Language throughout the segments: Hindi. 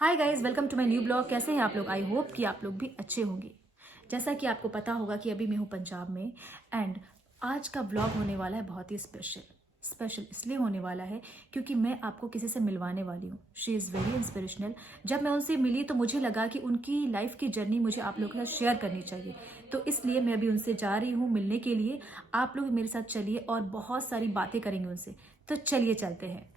Hi guys, welcome to my new blog. कैसे हैं आप लोग? आई होप कि आप लोग भी अच्छे होंगे। जैसा कि आपको पता होगा कि अभी मैं हूँ पंजाब में एंड आज का ब्लॉग होने वाला है बहुत ही स्पेशल इसलिए होने वाला है क्योंकि मैं आपको किसी से मिलवाने वाली हूँ। She is very inspirational. जब मैं उनसे मिली तो मुझे लगा कि उनकी लाइफ की जर्नी मुझे आप लोगों के साथ शेयर करनी चाहिए, तो इसलिए मैं अभी उनसे जा रही हूँ मिलने के लिए। आप लोग मेरे साथ चलिए और बहुत सारी बातें करेंगे उनसे, तो चलिए चलते हैं।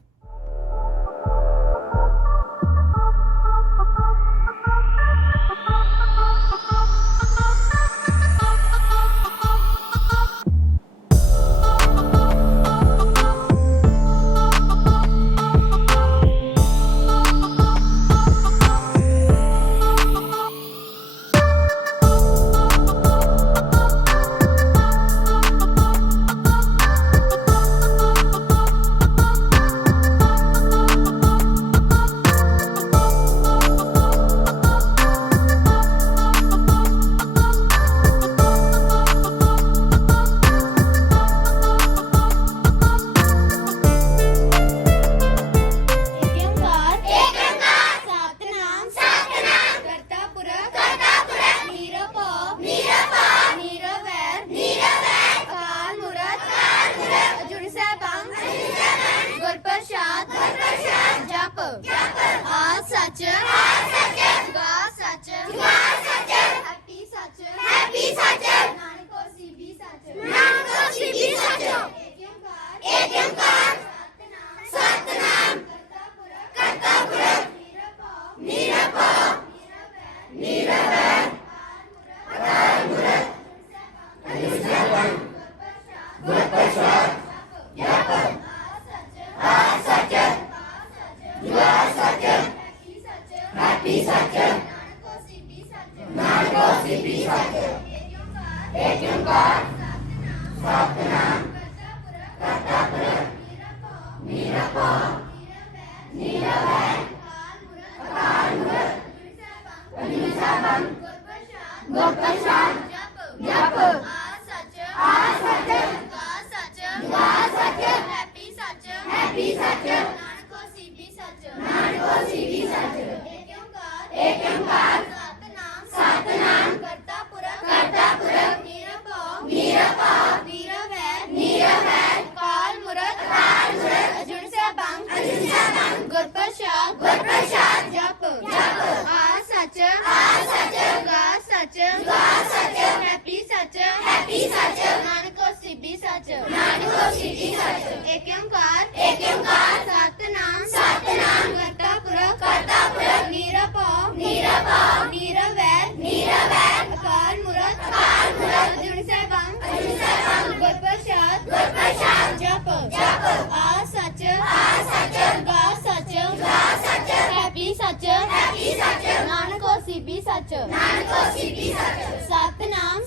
सतनाम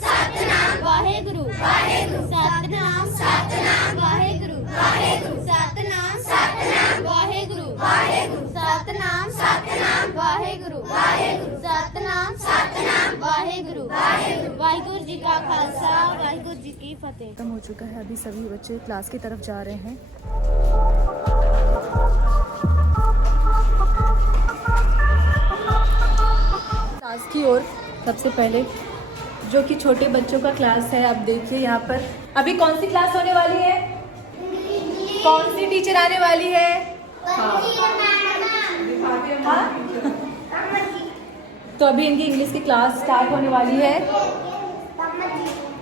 वाहेगुरु सतनाम वाहेगुरु सतनाम वाहेगुरु सतनाम वाहेगुरु सतनाम वाहेगुरु। वाहिगुरु जी का खालसा, वाहिगुरु जी की फतेह। खत्म हो चुका है। अभी सभी बच्चे क्लास की तरफ जा रहे हैं। क्लास की ओर सबसे पहले जो कि छोटे बच्चों का क्लास है, आप देखिए यहाँ पर अभी कौन सी क्लास होने वाली है, कौन सी टीचर आने वाली है। हाँ। तो अभी इनकी इंग्लिश की क्लास स्टार्ट होने वाली है।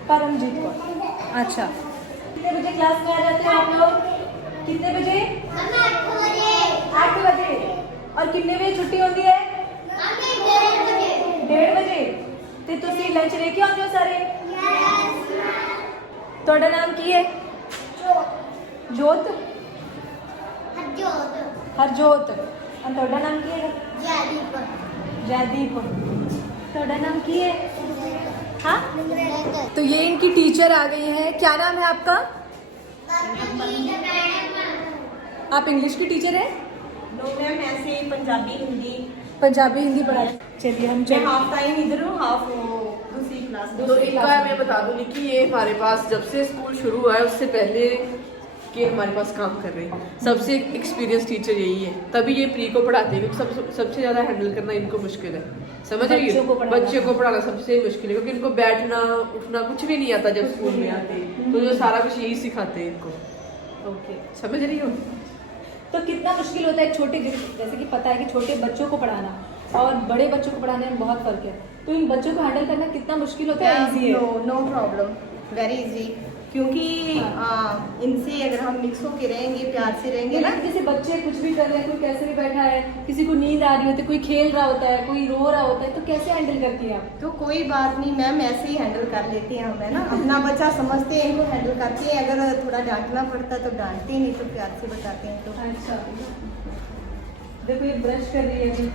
परमजीत कौर। अच्छा, कितने बजे क्लास में आ जाते हैं आप लोग? कितने बजे? 8 बजे। और कितने बजे छुट्टी होती है? 1:30 बजे। ਤੇ ਤੁਸੀਂ ਲੰਚ ਲੈ ਕੇ ਆਉਂਦੇ ਹੋ ਸਾਰੇ? ਤੁਹਾਡਾ ਨਾਮ ਕੀ ਹੈ? ਜੋਤ। ਹਰਜੋਤ। और ਤੁਹਾਡਾ ਨਾਮ ਕੀ ਹੈ? जयदीप। ਤੁਹਾਡਾ नाम ਕੀ है? हाँ, तो ये इनकी टीचर आ गई है। क्या नाम है आपका? आप इंग्लिश की टीचर है? नो मैम, ऐसे पंजाबी हिंदी पढ़ाए। चलिए हम मैं हाफ टाइम इधर हूँ, हाफ दूसरी क्लास। तो एक बार मैं बता दूं कि ये हमारे पास जब से स्कूल शुरू हुआ है उससे पहले कि हमारे पास काम कर रहे हैं। सबसे एक्सपीरियंस टीचर यही है, तभी ये प्री को पढ़ाते हैं, क्योंकि सबसे ज़्यादा हैंडल करना इनको मुश्किल है। समझ रही बच्चों को हो, पढ़ाना। बच्चों को पढ़ाना सबसे मुश्किल है, क्योंकि इनको बैठना उठना कुछ भी नहीं आता जब स्कूल में आते हैं, तो जो सारा कुछ यही सिखाते हैं इनको। ओके, समझ रही हो? तो कितना मुश्किल होता है एक छोटे, जैसे कि पता है कि छोटे बच्चों को पढ़ाना और बड़े बच्चों को पढ़ाने में बहुत फर्क है, तो इन बच्चों को हैंडल करना कितना मुश्किल होता है? इजी है? नो प्रॉब्लम, वेरी इजी, क्योंकि इनसे अगर हम मिक्स होके रहेंगे, प्यार से रहेंगे ना। जैसे बच्चे कुछ भी कर रहे हैं, कोई कैसे भी बैठा है, किसी को नींद आ रही होती है, कोई खेल रहा होता है, कोई रो रहा होता है, तो कैसे हैंडल करती है आप? तो कोई बात नहीं मैम, ऐसे ही हैंडल कर लेते हैं हम, है ना। अपना बच्चा समझते हैं, इनको हैंडल करते हैं। अगर थोड़ा डांटना पड़ता तो डांटते हैं, नहीं तो प्यार से बताते हैं। तो अच्छा, देखो ये ब्रश कर रही है अभी।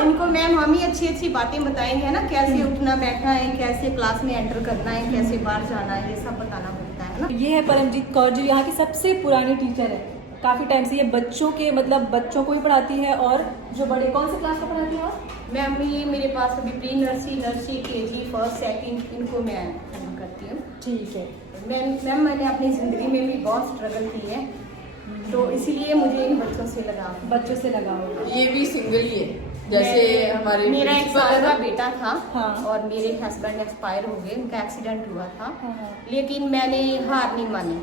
इनको मैम हम ही अच्छी अच्छी बातें बताएंगे, है ना, कैसे उठना बैठना है, कैसे क्लास में एंटर करना है, कैसे बाहर जाना है, ये सब बताना पड़ता है ना। ये है परमजीत कौर जी, यहाँ की सबसे पुरानी टीचर है, काफी टाइम से ये बच्चों के मतलब बच्चों को भी पढ़ाती है और जो बड़े, कौन से क्लास को पढ़ाती है आप? मैम ये मेरे पास अभी pre nursery KG first second इनको मैं हैंडल करती हूँ। ठीक है। मैम मैंने अपनी ज़िंदगी में भी बहुत स्ट्रगल की है, तो इसीलिए मुझे इन बच्चों से लगाव है। बच्चों से लगाओ। ये भी सिंगल ही है, जैसे हमारे मेरा 1 साल का बेटा था। हाँ। और मेरे हस्बैंड एक्सपायर हो गए, उनका एक्सीडेंट हुआ था। हाँ। लेकिन मैंने हार नहीं मानी,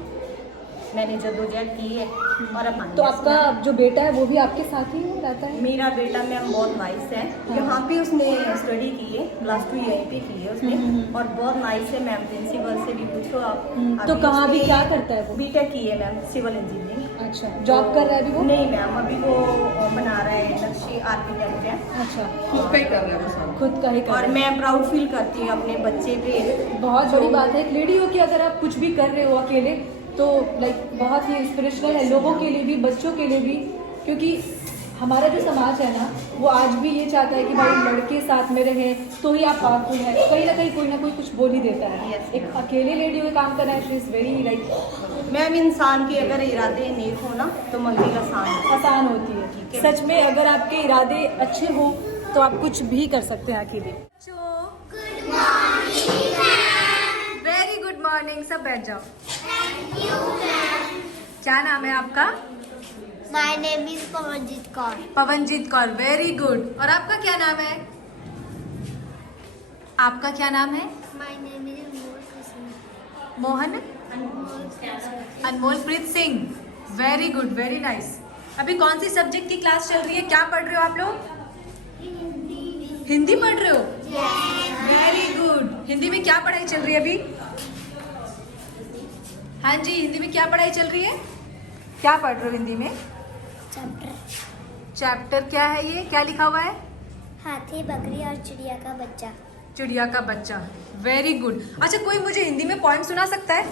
मैंने जद्दोजहद की है और अब तो आपका जो बेटा है वो भी आपके साथ ही रहता है? मेरा बेटा मैम बहुत नाइस है। यहाँ पे उसने स्टडी की है, +2 यहीं पे की है उसने, और बहुत नाइस है मैम। प्रिंसिपल से भी पूछो आप। तो अभी कहाँ भी उसने क्या करता है वो? BTech की है मैम, सिविल इंजीनियरिंग। अच्छा, जॉब कर रहा है अभी वो? नहीं मैम, अभी वो बना रहा है नक्शे, आर्किटेक्ट है। अच्छा, खुद का ही कर रहा है बस। खुद का ही कर और रहा है। मैं प्राउड फील करती हूँ अपने बच्चे पे। बहुत बड़ी बात है एक लेडी हो कि अगर आप कुछ भी कर रहे हो अकेले, तो लाइक बहुत ही इंस्पिरेशनल है लोगों के लिए भी, बच्चों के लिए भी, क्योंकि हमारा जो समाज है ना वो आज भी ये चाहता है कि भाई लड़के साथ में रहें तो ही आप पावरफुल है। कहीं ना कोई कुछ बोल ही देता है। Yes, एक अकेले लेडी को काम करना है, she is very like ma'am इंसान के अगर इरादे नेक हो ना तो मंजिल आसान होती है। ठीक है। सच में अगर आपके इरादे अच्छे हो तो आप कुछ भी कर सकते हैं अकेले। वेरी गुड मॉर्निंग, सब बैठ जाओ। क्या नाम है आपका? My name is Pavanjit Kaur. Pavanjit Kaur, very good. और आपका क्या नाम है? आपका क्या नाम है? My name is Anmol Krishna. Mohan Anmol Preet Singh, very good, very nice. अभी कौन सी सब्जेक्ट की क्लास चल रही है? क्या पढ़ रहे हो आप लोग? हिंदी पढ़ रहे हो? Very good. हिंदी में क्या पढ़ाई चल रही है अभी? हाँ जी, हिंदी में क्या पढ़ाई चल रही है? क्या पढ़ रहे हो हिंदी में? चैप्टर क्या है ये? क्या लिखा हुआ है? हाथी, बकरी और चिड़िया का बच्चा। चिड़िया का बच्चा, वेरी गुड। अच्छा, कोई मुझे हिंदी में पोइम सुना सकता है?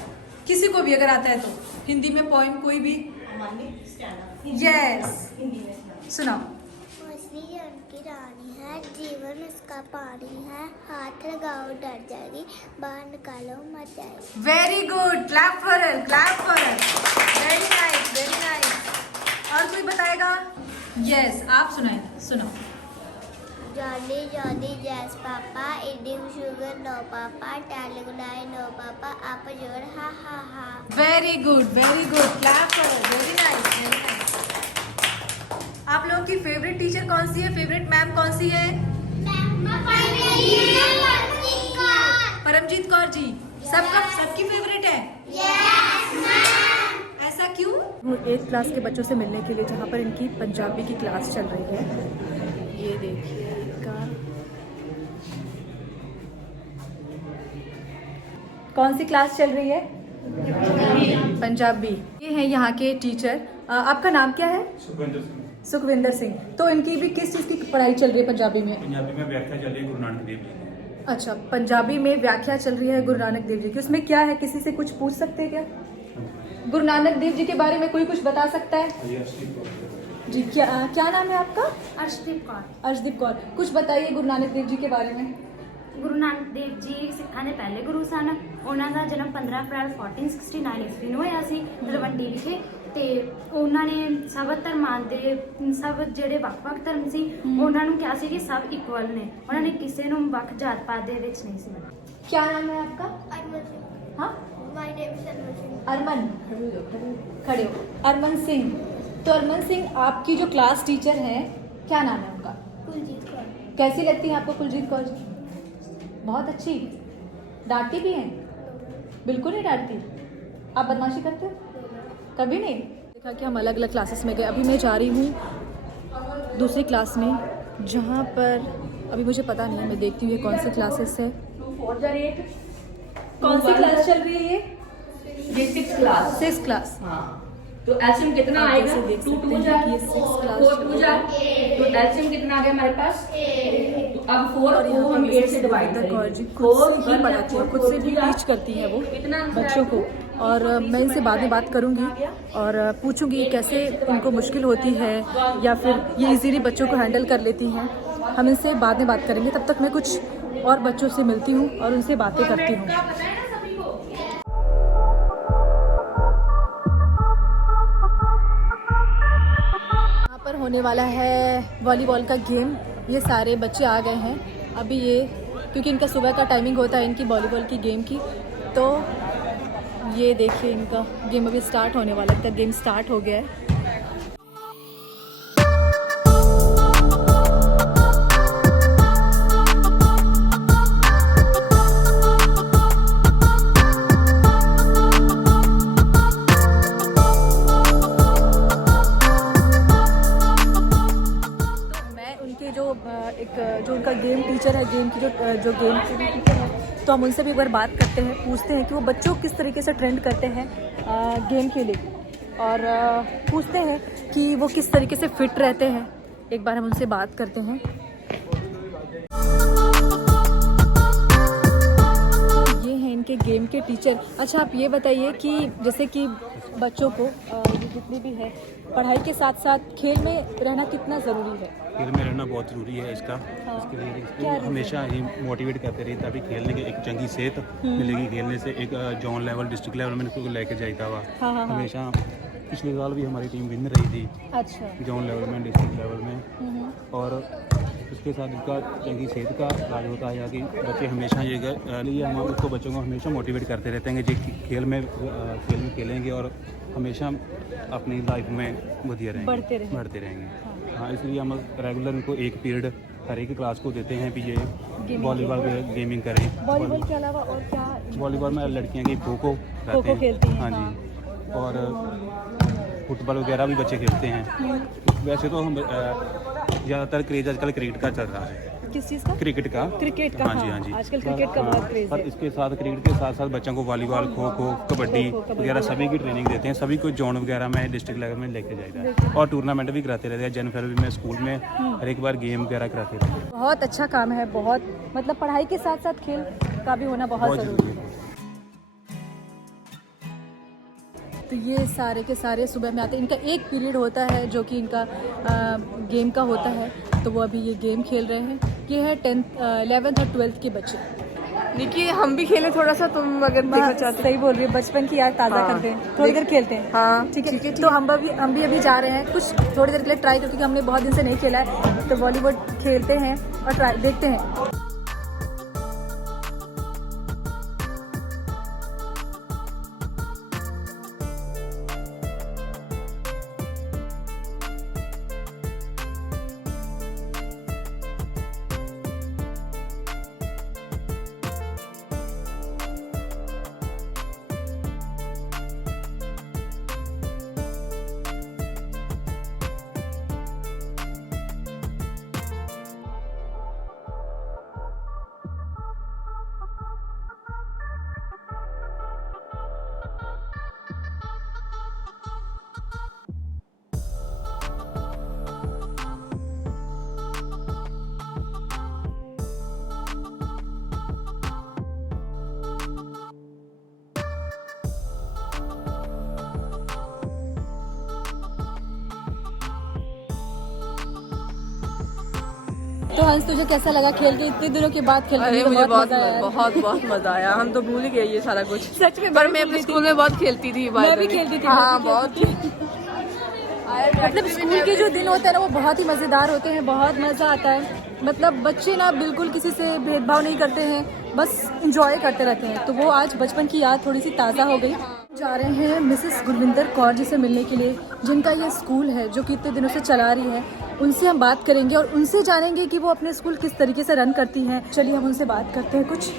किसी को भी अगर आता है तो हिंदी में पोइम कोई भी? यस, सुनाओ। मछली जल की रानी है, जीवन उसका पानी है, हाथ लगाओ डर जाएगी, बाहर निकालो मर जाएगी। Very good, clap for her, clap for her. Very nice, very nice. और कोई बताएगा? यस, आप सुनाए, सुनाओ। जॉली जॉली जैस पापा, ईटिंग शुगर नो पापा, टेलिंग लाई नो पापा, आप जोड़ हा हा हा। Very good, clap for her, very nice, very nice. आप लोगों की फेवरेट टीचर कौन सी है? फेवरेट मैम कौन सी है? परमजीत कौर जी, सबकी फेवरेट है? ऐसा क्यों? एट क्लास के बच्चों से मिलने के लिए जहाँ पर इनकी पंजाबी की क्लास चल रही है। ये देखिए इनका कौन सी क्लास चल रही है? पंजाबी। ये हैं यहाँ के टीचर। आपका नाम क्या है? सुखविंदर सिंह। तो इनकी भी किस चीज़ की पढ़ाई चल रही है पंजाबी में? पंजाबी में व्याख्या चल रही है गुरु नानक देव जी की। अच्छा, पंजाबी में व्याख्या चल रही है गुरु नानक देव जी की। उसमें क्या है, किसी से कुछ पूछ सकते हैं क्या? गुरु नानक देव जी के बारे में कोई कुछ बता सकता है? जी, क्या नाम है आपका? अर्शदीप कौर। अर्शदीप कौर, कुछ बताइए गुरु नानक देव जी के बारे में। ਗੁਰੂ ਨਾਨਕ ਦੇਵ ਜੀ ਸਿੱਖਾਂ ਦੇ ਪਹਿਲੇ ਗੁਰੂ ਸਨ। ਉਹਨਾਂ ਦਾ ਜਨਮ 15 ਅਪ੍ਰੈਲ 1469 ਈਸਵੀ ਨੂੰ ਹੋਇਆ ਸੀ ਤਲਵੰਡੀ ਵਿਖੇ, ਤੇ ਉਹਨਾਂ ਨੇ ਸਭ ਧਰਮਾਂ ਦੇ ਸਭ ਜਿਹੜੇ ਵੱਖ-ਵੱਖ ਧਰਮ ਸੀ ਉਹਨਾਂ ਨੂੰ ਕਿਹਾ ਸੀ ਕਿ ਸਭ ਇਕੁਅਲ ਨੇ। ਉਹਨਾਂ ਨੇ ਕਿਸੇ ਨੂੰ ਵੱਖ ਜਾਤ ਪਾਤ ਦੇ ਵਿੱਚ ਨਹੀਂ ਸੀ ਮੰਨਿਆ। क्या नाम है आपका? अनमोल सिंह। हाँ, My name is Anmol Singh. Arman, खड़े हो। अरमन सिंह। तो अरमन सिंह, आपकी जो क्लास टीचर हैं, क्या नाम है उनका? कुलजीत कौर। कैसी लगती है आपको कुलजीत कौर जी? बहुत अच्छी। डांटती भी हैं? बिल्कुल नहीं डांटती। आप बदमाशी करते हो? कभी नहीं। देखा कि हम अलग अलग क्लासेस में गए। अभी मैं जा रही हूँ दूसरी क्लास में, जहाँ पर अभी मुझे पता नहीं है, मैं देखती हूँ ये कौन सी क्लासेस है। कौन सी क्लास चल रही है ये 6th क्लास। 6th class. हाँ, तो एलसीएम कितना आप आएगा? जैसे देख 2 सकते 2 हैं जा कि ये 6th क्लास 4 2 जा, तो एलसीएम कितना आ गया हमारे पास? तो अब 4 और को यहाँ हम पर 8 से डिवाइड कौर करेंगे। जी खुद से ही पढ़ाती है, खुद से भी टीच करती हैं वो कितना आंसर बच्चों को। और मैं इनसे बाद में बात करूंगी और पूछूंगी कैसे इनको मुश्किल होती है या फिर ये इजीली बच्चों को हैंडल कर लेती हैं। हम इनसे बाद में बात करेंगे। तब तक मैं कुछ और बच्चों से मिलती हूँ और उनसे बातें करती हूँ। यहाँ पर होने वाला है वॉलीबॉल का गेम। ये सारे बच्चे आ गए हैं अभी, ये क्योंकि इनका सुबह का टाइमिंग होता है इनकी वॉलीबॉल की गेम की। तो ये देखिए इनका गेम अभी स्टार्ट होने वाला है। गेम स्टार्ट हो गया है। जो उनका गेम टीचर है, गेम की जो गेम की टीचर है, तो हम उनसे भी एक बार बात करते हैं, पूछते हैं कि वो बच्चों को किस तरीके से ट्रेंड करते हैं गेम के लिए, और पूछते हैं कि वो किस तरीके से फिट रहते हैं। एक बार हम उनसे बात करते हैं। ये हैं इनके गेम के टीचर। अच्छा, आप ये बताइए कि जैसे कि बच्चों को जितनी भी है पढ़ाई के साथ साथ खेल में रहना कितना ज़रूरी है? खेल में रहना बहुत ज़रूरी है इसका। हाँ। इसके लिए क्या इसको हमेशा ही मोटिवेट करते रहिए, तभी खेलने की एक चंगी सेहत मिलेगी। खेलने से एक जोन लेवल, डिस्ट्रिक्ट लेवल में इसको लेके जाता हुआ। हाँ, हाँ, हाँ। हमेशा पिछले साल भी हमारी टीम विन रही थी अच्छा। जोन लेवल में, डिस्ट्रिक्ट लेवल में। और उसके साथ इसका चंगी सेहत का इलाज होता है कि बच्चे हमेशा ये हम उसको बच्चों को हमेशा मोटिवेट करते रहते हैं कि खेल में खेलेंगे और हमेशा अपनी लाइफ में बढ़ते रहेंगे। हाँ, इसलिए हम रेगुलर इनको एक पीरियड हर एक क्लास को देते हैं कि ये वॉलीबॉल गेमिंग करें। वॉलीबॉल के अलावा और क्या? वॉलीबॉल में लड़कियां की खो खो खेलती हैं। हाँ जी, और फुटबॉल वगैरह भी बच्चे खेलते हैं। वैसे तो हम ज़्यादातर क्रेज आजकल क्रिकेट का चल रहा है। किस चीज़ का? क्रिकेट का। हाँ जी, हाँ जी। आजकल क्रिकेट का बहुत क्रेज पर है। इसके साथ क्रिकेट के साथ साथ बच्चों को वॉलीबॉल, खो खो, कबड्डी वगैरह सभी की ट्रेनिंग देते हैं। सभी को जोन वगैरह में, डिस्ट्रिक्ट लेवल में लेके जाता है और टूर्नामेंट भी कराते रहते हैं। जनवरी फरवरी में स्कूल में हर एक बार गेम वगैरह कराते रहते हैं। बहुत अच्छा काम है, बहुत मतलब पढ़ाई के साथ साथ खेल का भी होना बहुत ज़रूरी है। तो ये सारे के सारे सुबह में आते हैं। इनका एक पीरियड होता है जो कि इनका गेम का होता है, तो वो अभी ये गेम खेल रहे हैं। ये है 11th और 12th के बच्चे। देखिए, हम भी खेलें थोड़ा सा, तुम अगर देखना चाहते सही बोल रही है, बचपन की याद ताज़ा करते हैं, थोड़ी देर खेलते हैं। हाँ, ठीक है। तो हम भी अभी जा रहे हैं कुछ थोड़ी देर के लिए ट्राई करते, क्योंकि हमने बहुत दिन से नहीं खेला है। तो वॉलीबॉल खेलते हैं और ट्राई देखते हैं। तो हंस, तुझे कैसा लगा खेल के? इतने दिनों के बाद खेल के? अरे मुझे बहुत मजा आया। बहुत मजा आया। हम तो भूल ही गए ये सारा कुछ। सच में। पर मैं अपने स्कूल में बहुत खेलती थी। मैं भी खेलती थी। हाँ, बहुत। मतलब स्कूल के जो दिन होते हैं ना, वो बहुत ही मज़ेदार होते हैं, बहुत मज़ा आता है। मतलब बच्चे ना बिल्कुल किसी से भेदभाव नहीं करते हैं, बस इंजॉय करते रहते हैं। तो वो आज बचपन की याद थोड़ी सी ताज़ा हो गई। जा रहे हैं मिसेस गुरविंदर कौर जी से मिलने के लिए, जिनका ये स्कूल है जो कि इतने दिनों से चला रही है। उनसे हम बात करेंगे और उनसे जानेंगे कि वो अपने स्कूल किस तरीके से रन करती हैं। चलिए हम उनसे बात करते हैं कुछ।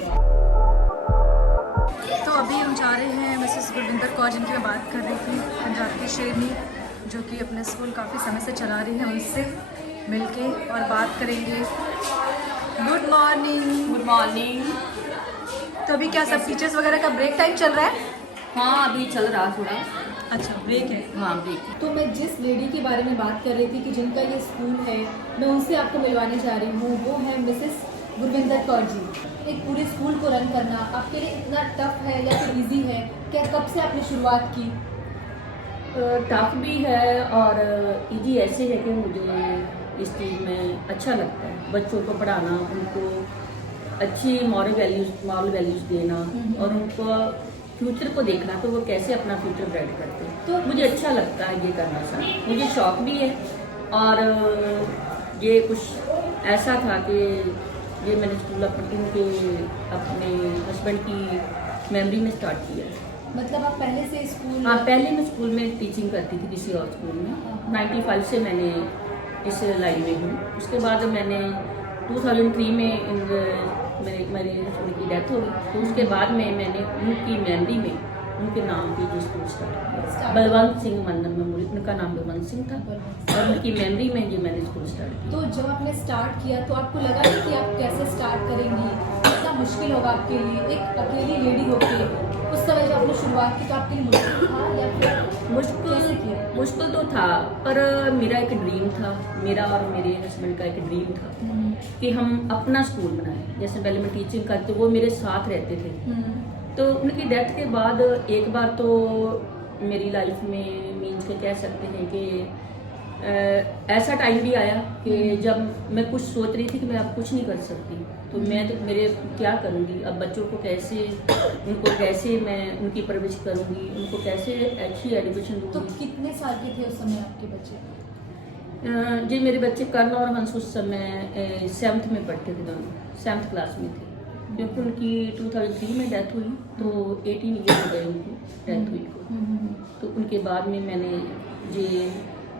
तो अभी हम जा रहे हैं मिसेस गुरविंदर कौर, जिनकी मैं बात कर रही थी, पंजाब की शेरनी, जो कि अपने स्कूल काफ़ी समय से चला रही हैं। उनसे मिलके और बात करेंगे। Good morning. Good morning. तो अभी क्या सब टीचर्स वगैरह का ब्रेक टाइम चल रहा है? हाँ, अभी चल रहा थोड़ा। अच्छा, ब्रेक है। हाँ, ब्रेक। तो मैं जिस लेडी के बारे में बात कर रही थी कि जिनका ये स्कूल है, मैं उनसे आपको मिलवाने जा रही हूँ। वो है मिसेस गुरविंदर कौर जी। एक पूरे स्कूल को रन करना आपके लिए इतना टफ है या फिर इजी है? क्या कब से आपने शुरुआत की? टफ भी है और इजी ऐसे है कि मुझे इस चीज़ में अच्छा लगता है। बच्चों को पढ़ाना, उनको अच्छी मॉरल वैल्यूज़ देना और उनको फ्यूचर को देखना, तो वो कैसे अपना फ्यूचर ब्राइट करते हैं। तो मुझे अच्छा लगता है ये करना सारा। मुझे शौक भी है और ये कुछ ऐसा था कि ये मैंने स्कूल अपने हस्बैंड की मेमोरी में स्टार्ट किया। मतलब आप पहले से स्कूल? हाँ, पहले मैं स्कूल में टीचिंग करती थी किसी और स्कूल में। 95 से मैंने इस लाइन में हूँ। उसके बाद मैंने 2003 में मेरे हस्बैंड की डेथ हो गई, तो उसके बाद में मैंने उनकी मेमोरी में उनके नाम पे जो स्कूल स्टार्ट किया। बलवंत सिंह मंडल मेमोरी, उनका नाम बलवंत सिंह था और उनकी मेमोरी में जो मैंने स्कूल स्टार्ट किया। तो जब आपने स्टार्ट किया तो आपको लगा नहीं कि आप कैसे स्टार्ट करेंगी, कितना मुश्किल होगा आपके लिए एक अकेली लेडी होके? उस समय जब आपने शुरुआत की तो आपके लिए मुश्किल था या फिर कैसे किया? मुश्किल तो था, पर मेरा एक ड्रीम था, मेरा और मेरे हस्बैंड का एक ड्रीम था कि हम अपना स्कूल बनाएं। जैसे पहले मैं टीचिंग करती, वो मेरे साथ रहते थे। तो उनकी डेथ के बाद एक बार तो मेरी लाइफ में मीन्स के कह सकते हैं कि ऐसा टाइम भी आया कि जब मैं कुछ सोच रही थी कि मैं अब कुछ नहीं कर सकती, तो मेरे क्या करूँगी अब, बच्चों को कैसे मैं उनकी परवरिश करूँगी, उनको कैसे अच्छी एजुकेशन तो दूँगी। कितने साल के थे उस समय आपके बच्चे? जी, मेरे बच्चे कर्ण और हंस उस समय 7th में पढ़ते थे, दोनों 7th क्लास में थे, क्योंकि उनकी 2003 में डेथ हुई, तो 18 ईयर हो गए उनकी डेथ हुई को। तो उनके बाद में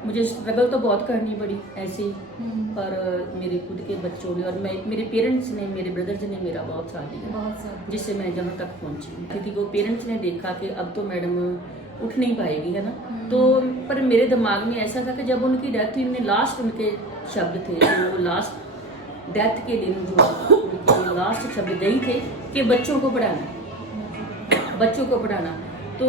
मुझे स्ट्रगल तो बहुत करनी पड़ी ऐसे ही, पर मेरे खुद के बच्चों ने और मेरे पेरेंट्स ने, मेरे ब्रदर्स ने मेरा बहुत साथ दिया, जिससे मैं जहाँ तक पहुँची। क्योंकि वो पेरेंट्स ने देखा कि अब तो मैडम उठ नहीं पाएगी, है ना। तो पर मेरे दिमाग में ऐसा था कि जब उनकी डेथ हुई, उन्हें लास्ट उनके शब्द थे, जो लास्ट डेथ के दिन जो उनके लास्ट शब्द यही थे कि बच्चों को पढ़ाना। तो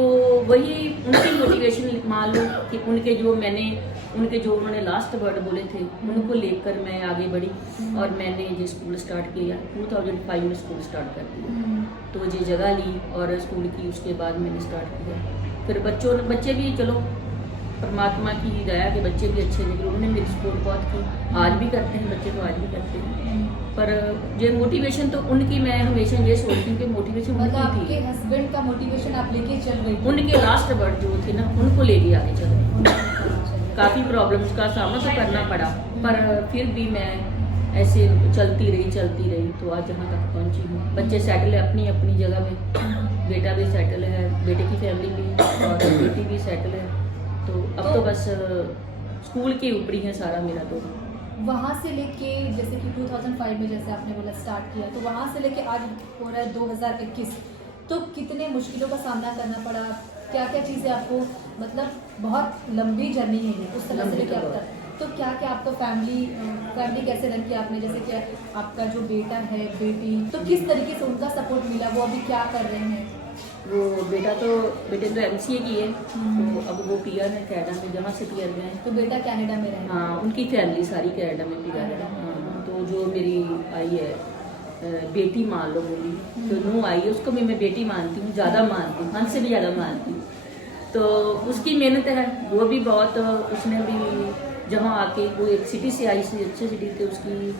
वही उनकी मोटिवेशन मान लो कि उनके जो उन्होंने लास्ट वर्ड बोले थे, उनको लेकर मैं आगे बढ़ी और मैंने ये स्कूल स्टार्ट किया। 2005 में स्कूल स्टार्ट कर दिया, तो ये जगह ली और स्कूल की, उसके बाद मैंने स्टार्ट किया। फिर बच्चे भी, चलो परमात्मा की दया के बच्चे भी अच्छे निकले, उन्होंने मेरी सपोर्ट बहुत की। आज भी करते हैं बच्चे, तो आज भी करते हैं। पर ये मोटिवेशन तो उनकी, मैं हमेशा ये सोचती हूँ कि मोटिवेशन मतलब उनकी आपके थी। हस्बैंड का मोटिवेशन आप लेके चल रही थी? उनके लास्ट वर्ड जो थे ना, उनको लेके आगे चले। काफ़ी प्रॉब्लम्स का सामना तो करना पड़ा, पर फिर भी मैं ऐसे चलती रही, तो आज जहाँ तक पहुँची हूँ। बच्चे सेटल है अपनी जगह में, बेटा भी सेटल है, बेटे की फैमिली भी और बेटी भी सेटल है। तो अब तो बस स्कूल के ऊपर ही है सारा मेरा। तो वहाँ से लेके, जैसे कि 2005 में जैसे आपने बोला स्टार्ट किया, तो वहाँ से लेके आज हो रहा है 2021, तो कितने मुश्किलों का सामना करना पड़ा? क्या क्या चीज़ें आपको, मतलब बहुत लंबी जर्नी है ये, उस तरह से लेके अब तक, तो क्या क्या आपको फैमिली कैसे रन किया आपने? जैसे कि आपका जो बेटा है, बेटी, तो किस तरीके से उनका सपोर्ट मिला? वो अभी क्या कर रहे हैं? वो बेटे तो MCA की है, तो अब वो PR है कनाडा में, जहाँ से PR में है। तो बेटा कनाडा में रहे? हाँ, उनकी फैमिली सारी कनाडा में PR है। हाँ, तो जो मेरी आई है बेटी मान लो, वो भी तो नूह आई है, उसको भी मैं बेटी मानती हूँ, ज़्यादा मानती हूँ, हमसे भी ज़्यादा मानती हूँ। तो उसकी मेहनत है, वो भी बहुत, उसने भी जहाँ आके, वो एक सिटी से आई, से अच्छे सिटी थे, उसकी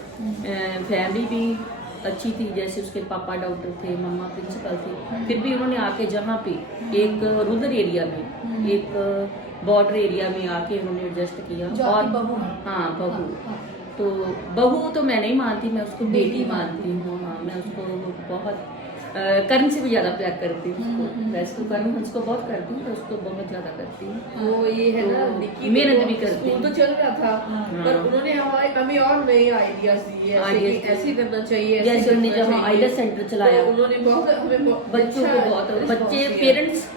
फैमिली भी अच्छी थी। जैसे उसके पापा डॉक्टर थे, मम्मा प्रिंसिपल थे, फिर भी उन्होंने आके जहाँ पे एक रूरल एरिया में, एक बॉर्डर एरिया में आके उन्होंने एडजस्ट किया। और बहू? हाँ, बहू। तो बहू तो मैं नहीं मानती, मैं उसको बेटी मानती हूँ। हाँ, मैं उसको बहुत करण से भी ज्यादा प्यार करती हूँ उसको। वैसे तो करण हंस को बहुत करती हूँ, तो उसको बहुत ज्यादा करती हूँ। वो ये है ना, तो निक्की मेहनत भी को करती स्कूल है। तो चल रहा था, पर उन्होंने हमें और नए आइडियाज दिए, ऐसे करना चाहिए, ऐसे जैसे उन्होंने करना जब चाहिए। आइलैंड सेंटर चलाया, तो उन्होंने बच्चों को बहुत, बच्चे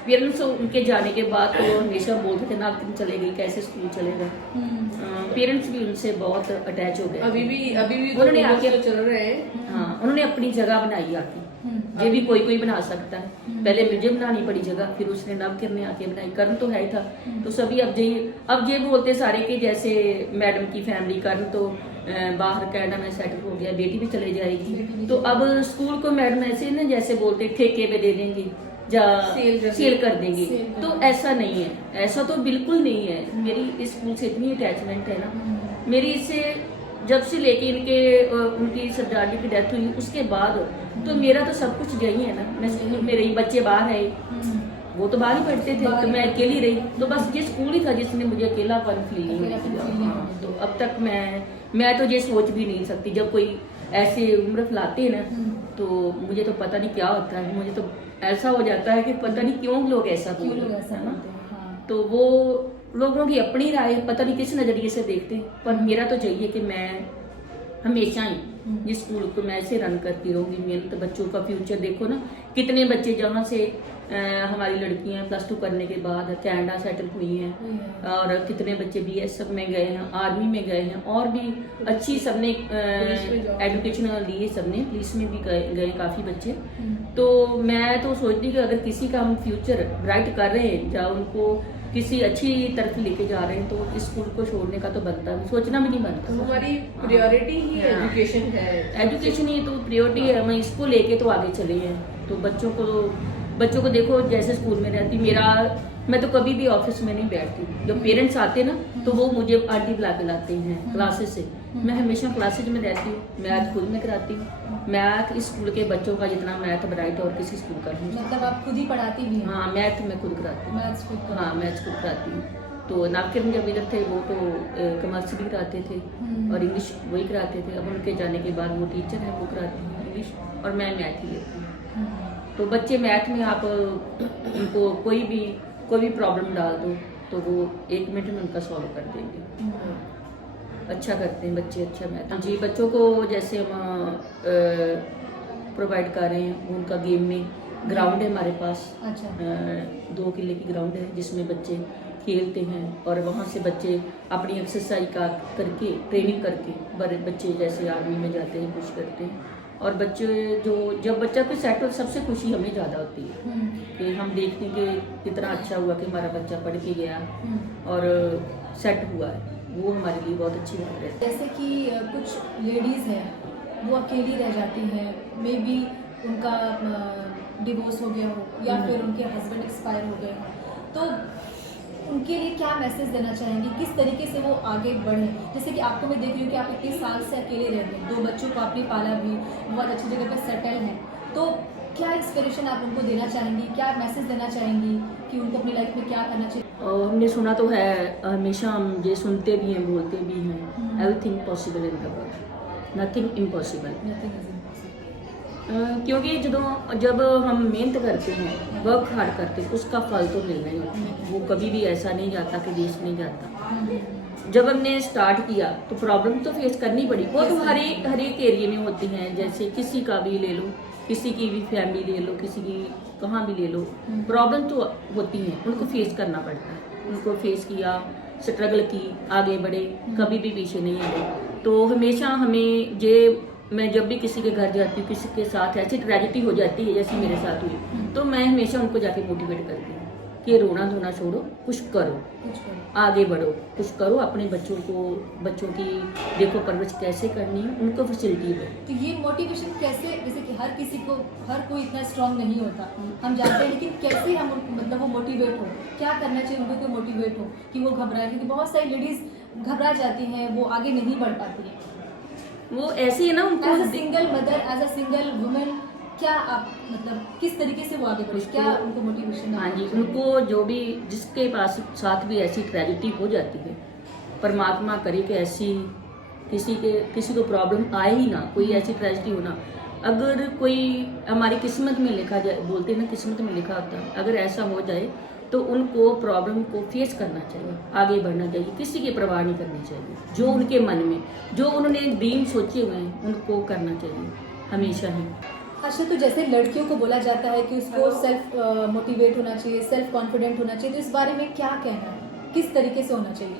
पेरेंट्स उनके जाने के बाद तो हमेशा बोलते थे ना तुम चले गई, कैसे स्कूल चलेगा। पेरेंट्स भी उनसे बहुत अटैच हो गए। अभी भी उन्होंने आके चल रहे हैं। हाँ, उन्होंने अपनी जगह बनाई आके। ये भी कोई बना सकता है। पहले मुझे बनानी पड़ी जगह, फिर उसने नवकिरण ने आके बनाई। करण तो है ही था, तो सभी अब ये बोलते सारे कि जैसे मैडम की फैमिली, करण तो बाहर कनाडा में सेटल हो गया, बेटी भी चले जाएगी, तो अब स्कूल को मैडम ऐसे ना जैसे बोलते ठेके पे दे देंगे या सेल कर देंगे, तो ऐसा नहीं है, ऐसा तो बिल्कुल नहीं है। मेरी इस स्कूल से इतनी अटैचमेंट है ना, मेरी इससे जब से लेके उनकी सरदार जी की डेथ हुई उसके बाद तो मेरा तो सब कुछ यही है ना। मैं स्कूल में रही, बच्चे बाहर रहे, वो तो बाहर ही पढ़ते थे, तो मैं अकेली रही, तो बस ये स्कूल ही था जिसने मुझे अकेलापन फील नहीं किया। हाँ, तो अब तक मैं तो ये सोच भी नहीं सकती, जब कोई ऐसे उम्र फैलाते हैं ना, तो मुझे तो पता नहीं क्या होता है, मुझे तो ऐसा हो जाता है कि पता नहीं क्यों लोग ऐसा बोलते हैं ना। तो वो लोगों की अपनी राय, पता नहीं किस नजरिए से देखते हैं, पर मेरा तो चाहिए कि मैं हमेशा ही जिस स्कूल को मैं ऐसे रन करती रहूंगी। मेहनत, बच्चों का फ्यूचर देखो ना, कितने बच्चे जहाँ से हमारी लड़कियां +2 करने के बाद कनाडा सेटल हुई हैं, और कितने बच्चे BSF में गए हैं, आर्मी में गए हैं, और भी अच्छी सबने एजुकेशन लिए, सबने पुलिस में भी गए काफी बच्चे। तो मैं तो सोचती कि अगर किसी का हम फ्यूचर ब्राइट कर रहे हैं या उनको किसी अच्छी तरफ लेके जा रहे हैं, तो इस स्कूल को छोड़ने का तो बनता है, सोचना भी नहीं बनता। हमारी प्रायोरिटी ही एजुकेशन है। एजुकेशन ही तो प्रायोरिटी है, हम इसको लेके तो आगे चले हैं। तो बच्चों को देखो, जैसे स्कूल में रहती मैं तो कभी भी ऑफिस में नहीं बैठती। जब पेरेंट्स आते ना, तो वो मुझे आंटी बुला के लाते हैं क्लासेस से। मैं हमेशा क्लासेज में रहती हूँ, मैथ खुद में कराती हूँ। मैथ इस स्कूल के बच्चों का जितना मैथ ब्राइट और किसी स्कूल का नहीं। मतलब आप खुद ही पढ़ाती भी हैं? हाँ, मैथ मैं खुद कराती हूँ। हाँ, मैथ खुद कराती हूँ। तो नवकिरण जब इधर थे, वो तो कॉमर्स भी कराते थे और इंग्लिश वही कराते थे। अब उनके जाने के बाद वो टीचर है, वो कराती हैं इंग्लिश, और मैं मैथ ही लेती हूँ। तो बच्चे मैथ में आप उनको कोई भी प्रॉब्लम डाल दो, तो वो 1 मिनट में उनका सॉल्व कर देंगे। अच्छा करते हैं बच्चे, अच्छा मैथ। जी, बच्चों को जैसे हम प्रोवाइड कर रहे हैं, वो उनका गेम में ग्राउंड है हमारे पास। अच्छा। 2 किले की ग्राउंड है जिसमें बच्चे खेलते हैं, और वहाँ से बच्चे अपनी एक्सरसाइज करके, ट्रेनिंग करके बच्चे जैसे आर्मी में जाते हैं, कुछ करते हैं। और बच्चे जब बच्चा कोई सेट हो, सबसे खुशी हमें ज़्यादा होती है कि हम देखते हैं कि कितना अच्छा हुआ कि हमारा बच्चा पढ़ के गया और सेट हुआ है, वो हमारे लिए बहुत अच्छी बात है। जैसे कि कुछ लेडीज़ हैं, वो अकेली रह जाती हैं, मे बी उनका डिवोर्स हो गया हो या फिर उनके हस्बैंड एक्सपायर हो गए हो, तो उनके लिए क्या मैसेज देना चाहेंगे, किस तरीके से वो आगे बढ़े? जैसे कि आपको मैं देख रही हूँ कि आप इतने साल से अकेले रह रहे हैं, 2 बच्चों को आपने पाला भी, बहुत अच्छी जगह पर सेटल हैं, तो क्या इंस्पिरेशन आप उनको देना चाहेंगी, क्या मैसेज देना चाहेंगी कि उनको अपनी लाइफ में क्या करना चाहिए? हमने सुना तो है, हमेशा हम ये सुनते भी हैं, बोलते भी हैं, everything possible in the world, nothing impossible. क्योंकि जब हम मेहनत करते हैं, वर्क हार्ड करते हैं, उसका फल तो मिलना ही होता है। वो कभी भी ऐसा नहीं जाता कि वेस्ट नहीं जाता। जब हमने स्टार्ट किया तो प्रॉब्लम तो फेस करनी पड़ी, वो तो हर एक एरिया में होती हैं। जैसे किसी का भी ले लो, किसी की भी फैमिली ले लो, किसी की कहाँ भी ले लो, प्रॉब्लम तो होती हैं, उनको फेस करना पड़ता है। उनको फेस किया, स्ट्रगल की, आगे बढ़े, कभी भी पीछे नहीं आए। तो हमेशा हमें मैं जब भी किसी के घर जाती हूँ, किसी के साथ ऐसी ट्रेजेडी हो जाती है जैसी मेरे साथ हुई, तो मैं हमेशा उनको जाके मोटिवेट करती हूँ कि रोना धोना छोड़ो, कुछ करो, आगे बढ़ो, कुछ करो। अपने बच्चों की देखो परवरिश कैसे करनी है, उनको फैसिलिटी दो। तो ये मोटिवेशन कैसे, जैसे कि हर कोई इतना स्ट्रांग नहीं होता, हम जानते हैं, लेकिन कैसे हम मतलब वो मोटिवेट हो, क्या करना चाहिए उनको कि मोटिवेट हो कि वो घबराए? क्योंकि बहुत सारी लेडीज घबरा जाती हैं, वो आगे नहीं बढ़ पाती हैं। वो ऐसे है ना, उनको as a single mother, as a single women, क्या आप मतलब किस तरीके से वो आगे बढ़े, क्या उनको मोटिवेशन? हाँ जी, उनको जो भी जिसके पास साथ भी ऐसी ट्रेजेडी हो जाती है, परमात्मा करे कि ऐसी किसी को प्रॉब्लम आए ही ना, कोई ऐसी ट्रेजेडी हो ना, अगर कोई हमारी किस्मत में लिखा जाए, बोलते हैं ना किस्मत में लिखा होता है, अगर ऐसा हो जाए तो उनको प्रॉब्लम को फेस करना चाहिए, आगे बढ़ना चाहिए, किसी की परवाह नहीं करनी चाहिए। जो उनके मन में, जो उन्होंने ड्रीम सोचे हुए हैं उनको करना चाहिए हमेशा ही। अच्छा, तो जैसे लड़कियों को बोला जाता है कि उसको सेल्फ मोटिवेट होना चाहिए, सेल्फ कॉन्फिडेंट होना चाहिए, तो इस बारे में क्या कहना है, किस तरीके से होना चाहिए?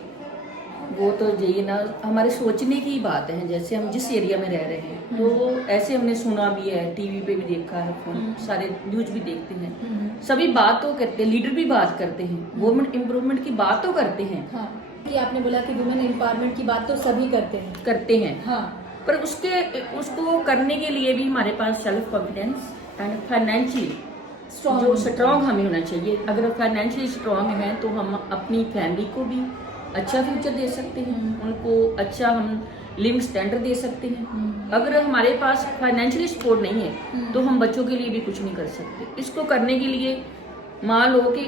वो तो यही ना हमारे सोचने की बात है। जैसे हम जिस एरिया में रह रहे हैं तो ऐसे हमने सुना भी है, टीवी पे भी देखा है, फोन सारे न्यूज भी देखते हैं, सभी बात तो करते हैं, लीडर भी बात करते हैं, वुमेन इम्प्रूवमेंट की बात तो करते हैं। हाँ, कि आपने बोला कि वुमेन एम्पावरमेंट की बात तो सभी करते हैं। हाँ, पर उसको करने के लिए भी हमारे पास सेल्फ कॉन्फिडेंस एंड फाइनेंशियली जो स्ट्रॉन्ग हमें होना चाहिए। अगर फाइनेंशियली स्ट्रॉन्ग है तो हम अपनी फैमिली को भी अच्छा फ्यूचर दे सकते हैं, उनको अच्छा हम लिविंग स्टैंडर्ड दे सकते हैं। अगर हमारे पास फाइनेंशियली सपोर्ट नहीं है तो हम बच्चों के लिए भी कुछ नहीं कर सकते। इसको करने के लिए मान लो कि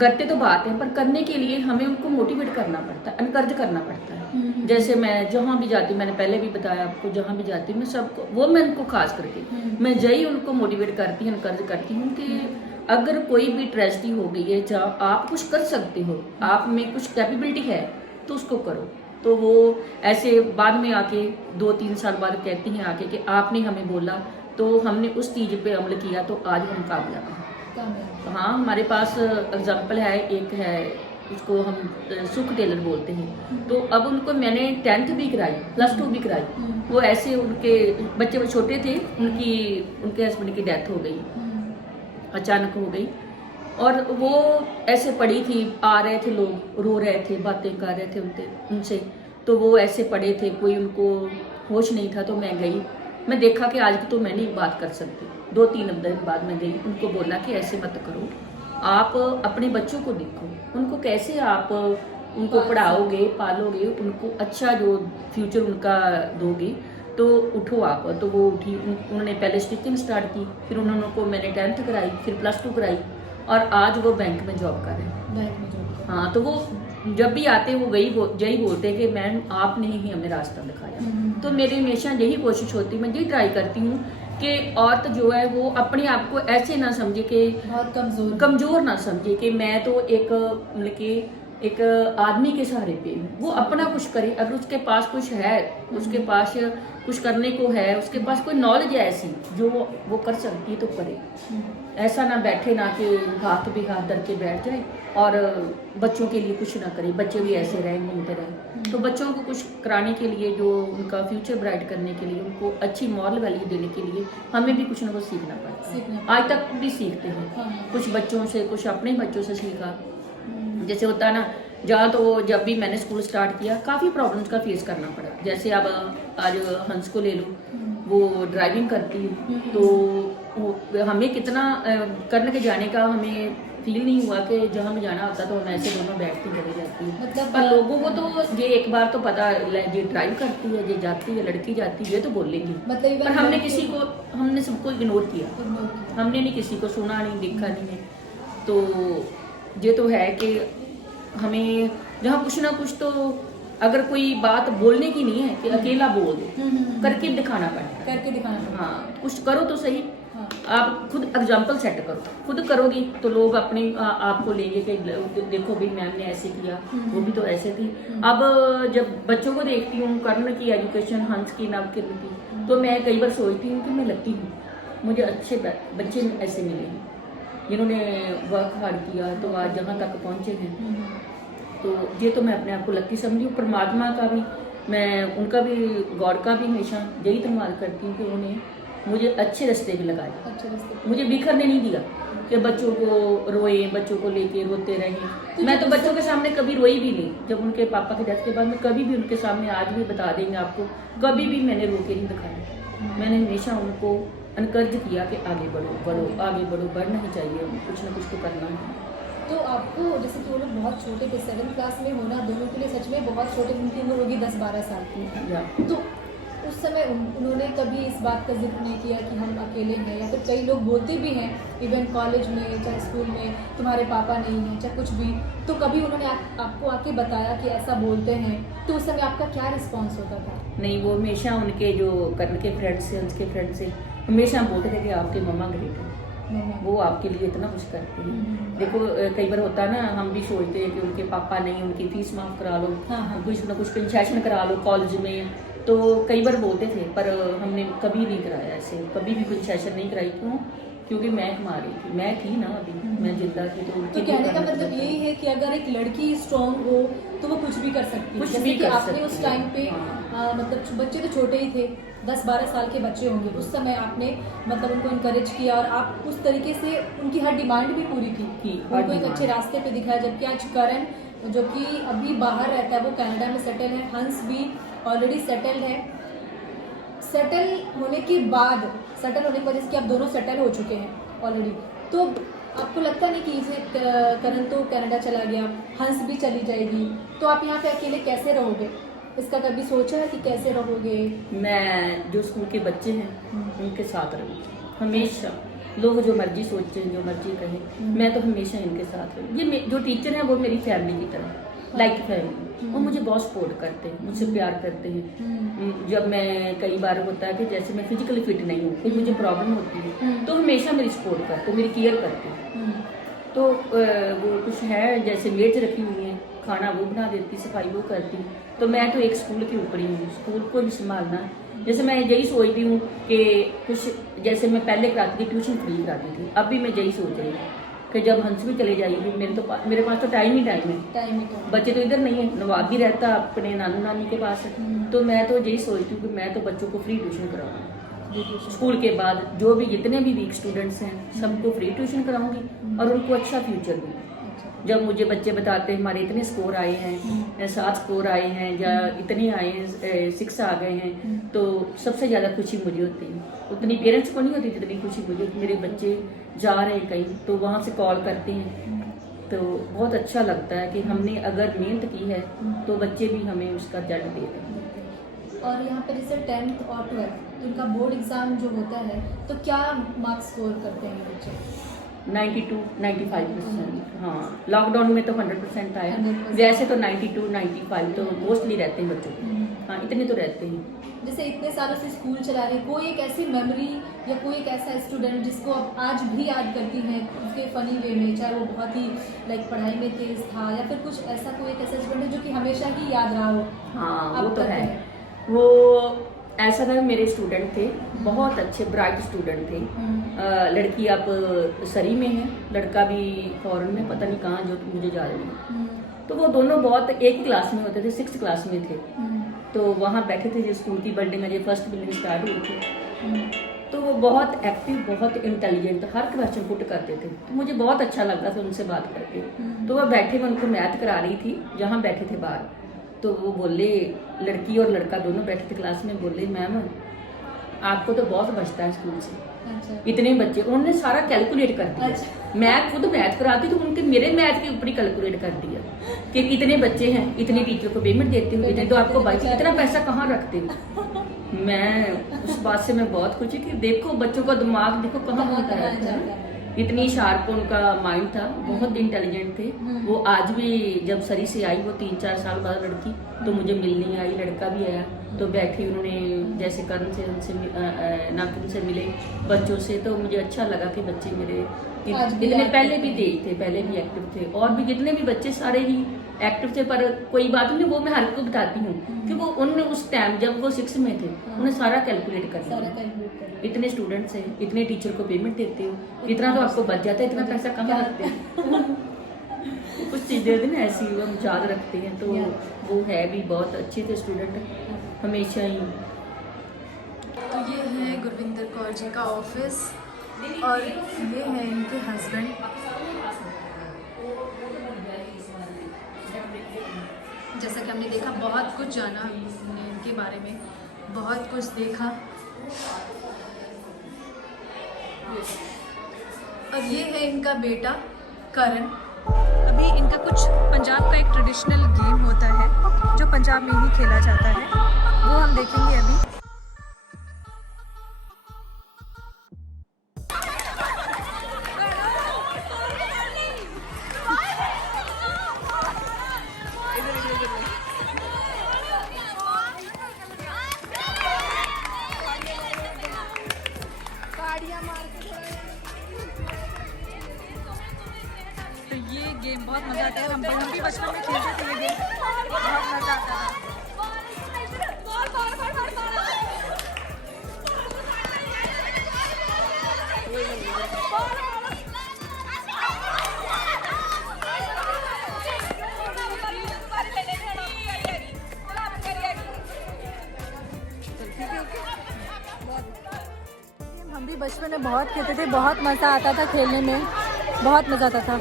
करते तो बात है, पर करने के लिए हमें उनको मोटिवेट करना पड़ता है, एनकरेज करना पड़ता है। जैसे मैं जहाँ भी जाती हूँ, मैंने पहले भी बताया आपको, जहाँ भी जाती हूँ मैं सबको मैं उनको खास करके मैं यही उनको मोटिवेट करती हूँ, एनकरेज करती हूँ कि अगर कोई भी ट्रेजेडी हो गई है जहाँ आप कुछ कर सकते हो, आप में कुछ कैपेबिलिटी है तो उसको करो। तो वो ऐसे बाद में आके 2-3 साल बाद कहती हैं आके कि आपने हमें बोला तो हमने उस चीज़ पे अमल किया तो आज हम कामयाब हैं। तो हाँ, हमारे पास एग्जाम्पल है, एक है उसको हम सुख टेलर बोलते हैं। तो अब उनको मैंने 10th भी कराई, +2 भी कराई। वो ऐसे उनके बच्चे छोटे थे, उनके हस्बैंड की डेथ हो गई, अचानक हो गई, और वो ऐसे पड़ी थी, आ रहे थे लोग, रो रहे थे, बातें कर रहे थे उनसे, तो वो ऐसे पड़े थे, कोई उनको होश नहीं था। तो मैं गई, मैं देखा कि आज की तो मैं नहीं बात कर सकती। 2-3 दिन बाद मैं गई, उनको बोला कि ऐसे मत करो, आप अपने बच्चों को देखो, उनको कैसे आप उनको पढ़ाओगे, पालोगे, उनको अच्छा जो फ्यूचर उनका दोगे, तो उठो आप। तो वो उठी, उन्होंने पहले स्टिचिंग स्टार्ट की, फिर उनको मैंने 10th कराई, फिर +2 कराई, और आज वो बैंक में जॉब कर रहे हैं। हाँ, तो वो जब भी आते वो यही बोलते हैं कि मैम आपने ही हमें रास्ता दिखाया। तो मेरी हमेशा यही कोशिश होती है, मैं यही ट्राई करती हूँ कि औरत जो है वो अपने आप को ऐसे ना समझे कि बहुत कमजोर ना समझे कि मैं तो एक आदमी के सहारे पे हूँ। वो अपना कुछ करे, अगर उसके पास कुछ है, उसके पास कुछ करने को है, उसके पास कोई नॉलेज है ऐसी जो वो कर सकती है तो करे। ऐसा ना बैठे ना कि हाथ भी हाथ धर के बैठ जाए और बच्चों के लिए कुछ ना करे, बच्चे भी ऐसे रहें, घूमते रहें। तो बच्चों को कुछ कराने के लिए, जो उनका फ्यूचर ब्राइट करने के लिए, उनको अच्छी मॉरल वैल्यू देने के लिए हमें भी कुछ ना कुछ सीखना पड़ता है। आज तक भी सीखते हैं, कुछ बच्चों से, कुछ अपने बच्चों से सीखा। जैसे होता है ना, जहाँ तो जब भी मैंने स्कूल स्टार्ट किया काफ़ी प्रॉब्लम्स का फेस करना पड़ा। जैसे अब आज हंस को ले लो, वो ड्राइविंग करती है, तो हमें कितना करने के जाने का हमें फील नहीं हुआ कि जहाँ भी जाना होता तो हम ऐसे दोनों बैठ के चले जाती है। मतलब पर लोगों को तो ये एक बार तो पता, ये ड्राइव करती है, ये जाती है, लड़की जाती है, ये तो बोलेंगी। मतलब पर हमने सबको इग्नोर किया, हमने नहीं किसी को सुना, नहीं देखा, नहीं है। तो ये तो है कि हमें जहाँ कुछ ना कुछ तो, अगर कोई बात बोलने की नहीं है कि अकेला बोल दे, करके दिखाना पड़ता है। हाँ, कुछ करो तो सही। आप खुद एग्जाम्पल सेट करो, खुद करोगी तो लोग अपने आपको लेंगे कि देखो भी मैम ने ऐसे किया, वो भी तो ऐसे थी। अब जब बच्चों को देखती हूँ, कर्ण की एजुकेशन, हंस की, नवकिरण की, तो मैं कई बार सोचती हूँ कि मैं लकी हूँ, मुझे अच्छे बच्चे ऐसे मिले जिन्होंने वर्क हार्ड किया तो आज जहाँ तक पहुँचे हैं। तो ये तो मैं अपने आप को लकी समझी हूँ। परमात्मा का भी, मैं उनका भी, गॉड का भी हमेशा यही धन्यवाद करती हूँ कि उन्होंने मुझे अच्छे रास्ते पे लगाया, मुझे बिखरने नहीं दिया कि बच्चों को रोए, बच्चों को लेके रोते रहे। मैं तो बच्चों के सामने कभी रोई भी नहीं। जब उनके पापा की डेथ के बाद मैं कभी भी उनके सामने, आज भी बता देंगे आपको, कभी भी मैंने रो के नहीं दिखाया। मैंने हमेशा उनको एनकरेज किया कि आगे बढ़ो, आगे बढ़ो, बढ़ना ही चाहिए, कुछ ना कुछ तो करना है। तो आपको, जैसे कि वो लोग बहुत छोटे थे, 7th क्लास में होना दोनों के लिए सच में बहुत छोटे, उनकी उम्र होगी 10-12 साल की। तो उस समय उन्होंने कभी इस बात का जिक्र नहीं किया कि हम अकेले हैं, या फिर कई लोग बोलते भी हैं इवन कॉलेज में, चाहे स्कूल में, तुम्हारे पापा नहीं हैं, चाहे कुछ भी, तो कभी उन्होंने आपको आके बताया कि ऐसा बोलते हैं, तो उस समय आपका क्या रिस्पॉन्स होता था? नहीं, वो हमेशा उनके जो कर्ण के फ्रेंड्स से, उसके फ्रेंड से हमेशा बोलते थे कि आपके मम्मा ग्रेट है, वो आपके लिए इतना कुछ करते हैं। देखो कई बार होता है ना, हम भी सोचते हैं कि उनके पापा नहीं, उनकी फीस माफ करा लो, कुछ ना कुछ कंसेशन करा लो कॉलेज में, तो कई बार बोलते थे, पर हमने कभी नहीं कराया ऐसे, कभी भी कंसेशन नहीं कराई। क्यों? क्योंकि मैं कमा रही थी, मैं थी ना अभी, मैं जिंदा थी, तो उनके तो कहने का मतलब यही है कि अगर एक लड़की स्ट्रांग हो तो वो कुछ भी कर सकती है। कुछ जैसे भी कि कर आपने सकती उस है। टाइम पे हाँ। मतलब बच्चे तो छोटे ही थे, 10-12 साल के बच्चे होंगे उस समय, आपने मतलब उनको इनकरेज किया और आप उस तरीके से उनकी हर डिमांड भी पूरी की, उनको एक अच्छे रास्ते पे दिखाया। जबकि आज करण जो कि अभी बाहर रहता है, वो कनाडा में सेटल है, हंस भी ऑलरेडी सेटल्ड है। सेटल होने की वजह से कि आप दोनों सेटल हो चुके हैं ऑलरेडी, तो आपको लगता नहीं कि इसे करण तो कनाडा चला गया, हंस भी चली जाएगी, तो आप यहाँ पे अकेले कैसे रहोगे? इसका कभी सोचा है कि कैसे रहोगे? मैं जो स्कूल के बच्चे हैं उनके साथ रहूँगी हमेशा। लोग जो मर्जी सोचें, जो मर्जी कहें, मैं तो हमेशा इनके साथ रहूँ। ये जो टीचर हैं वो मेरी फैमिली की तरह, लाइक फैमिली। वो मुझे बहुत सपोर्ट करते हैं, मुझसे प्यार करते हैं। जब मैं कई बार होता है कि जैसे मैं फिजिकली फिट नहीं हूँ, कोई मुझे प्रॉब्लम होती है, तो हमेशा मेरी सपोर्ट करते, मेरी केयर करते हैं। तो वो कुछ है, जैसे मेज रखी हुई है, खाना वो बना देती, सफाई वो करती। तो मैं तो एक स्कूल के ऊपर ही हूँ, स्कूल को भी संभालना। जैसे मैं यही सोचती हूँ कि कुछ, जैसे मैं पहले कराती थी ट्यूशन फ्री कराती थी, अब भी मैं यही सोच रही हूँ कि जब हंस भी चले जाएगी, मेरे पास तो टाइम ही है। बच्चे तो इधर नहीं है, नवाब भी रहता अपने नानू नानी के पास है। तो मैं तो यही सोचती हूँ कि मैं तो बच्चों को फ्री ट्यूशन कराऊंगी। स्कूल के बाद जो भी जितने भी वीक स्टूडेंट्स हैं सबको फ्री ट्यूशन कराऊंगी और उनको अच्छा फ्यूचर दूंगी। जब मुझे बच्चे बताते हैं हमारे इतने स्कोर आए हैं, 7 स्कोर आए हैं, या इतने आए हैं, 6 आ गए हैं, तो सबसे ज़्यादा खुशी मुझे होती है। उतनी पेरेंट्स को नहीं होती जितनी खुशी मुझे कि मेरे बच्चे जा रहे हैं कहीं, तो वहाँ से कॉल करते हैं, तो बहुत अच्छा लगता है कि हमने अगर मेहनत की है तो बच्चे भी हमें उसका रिजल्ट दे रहे हैं। और यहाँ पे जैसे 10th और 12th उनका बोर्ड एग्जाम जो होता है, तो क्या मार्क्स स्कोर करते हैं बच्चे? 92-95%। हाँ, लॉकडाउन में तो 100% आया। 100%। वैसे तो 92-95 तो मोस्टली रहते हैं बच्चों को। हाँ, इतने तो रहते हैं। जैसे इतने सालों से स्कूल चला रहे, कोई एक ऐसी मेमोरी या कोई एक ऐसा स्टूडेंट जिसको आप आज भी याद करती हैं उसके फनी वे में, चाहे वो बहुत ही लाइक पढ़ाई में तेज था, या फिर कुछ ऐसा कोई एक ऐसा स्टूडेंट जो कि हमेशा ही याद रहा हो? हाँ, वो आप तो करते है। हैं? वो ऐसा था, मेरे स्टूडेंट थे, बहुत अच्छे ब्राइट स्टूडेंट थे। लड़की अब सरी में है, लड़का भी फॉरेन में, पता नहीं कहाँ, जो मुझे जा रही है। तो वो दोनों बहुत एक ही क्लास में होते थे, 6th क्लास में थे। तो वहाँ बैठे थे, जो स्कूल की बिल्डिंग है, जो फर्स्ट बिल्डिंग स्टार्ट हुई थी। तो वो बहुत एक्टिव, बहुत इंटेलिजेंट, हर क्वेश्चन पुट करते थे। तो मुझे बहुत अच्छा लगता था उनसे बात करके। तो वो बैठे, मैं उनको मैथ करा रही थी, जहाँ बैठे थे बाहर। तो वो बोले, लड़की और लड़का दोनों बैठे थे क्लास में, बोले मैम आपको तो बहुत बचता है स्कूल से। अच्छा। इतने बच्चे, उन्होंने सारा कैलकुलेट कर दिया। अच्छा। मैं खुद मैथ कराती, तो उनके मेरे मैथ के ऊपर ही कैलकुलेट कर दिया कि इतने बच्चे हैं, इतने टीचर को पेमेंट देते हो, इतने तो आपको बचते, इतना पैसा कहाँ रखते हो। मैं उस बात से मैं बहुत खुश हूँ कि देखो बच्चों का दिमाग देखो कहाँ होता है। इतनी शार्प उनका माइंड था, बहुत इंटेलिजेंट थे। वो आज भी, जब सरी से आई वो 3-4 साल बाद लड़की, तो मुझे मिलने आई, लड़का भी आया। तो बैठे उन्होंने जैसे करण से, उनसे नाखून से मिले बच्चों से। तो मुझे अच्छा लगा कि बच्चे मेरे इतने पहले भी तेज थे, पहले भी एक्टिव थे, और भी जितने भी बच्चे सारे ही एक्टिव थे। पर कोई बात नहीं, वो मैं हर को बताती हूँ कि वो उन्होंने उस टाइम जब वो 6 में थे, उन्हें सारा कैलकुलेट कर लिया। इतने स्टूडेंट्स हैं, इतने टीचर को पेमेंट देते हो, इतना तो आपको बच जाता है, इतना पैसा कहाँ रखते हैं। कुछ चीज़ें होती ना ऐसी, वो हम याद रखते हैं। तो वो है भी बहुत अच्छे थे स्टूडेंट, हमेशा ही। तो ये है गुरविंदर कौर जी का ऑफिस, और ये है इनके हस्बैंड। जैसा कि हमने देखा, बहुत कुछ जाना हमने इनके बारे में, बहुत कुछ देखा। और ये है इनका बेटा करण। अभी इनका कुछ पंजाब का एक ट्रेडिशनल गेम होता है जो पंजाब में ही खेला जाता है, वो हम देखेंगे अभी। जाता है। हम भी बचपन में खेलते थे ये गेम, बहुत मजा आता था। हम भी बचपन में बहुत खेलते थे, बहुत मज़ा आता था खेलने में, बहुत मज़ा आता था।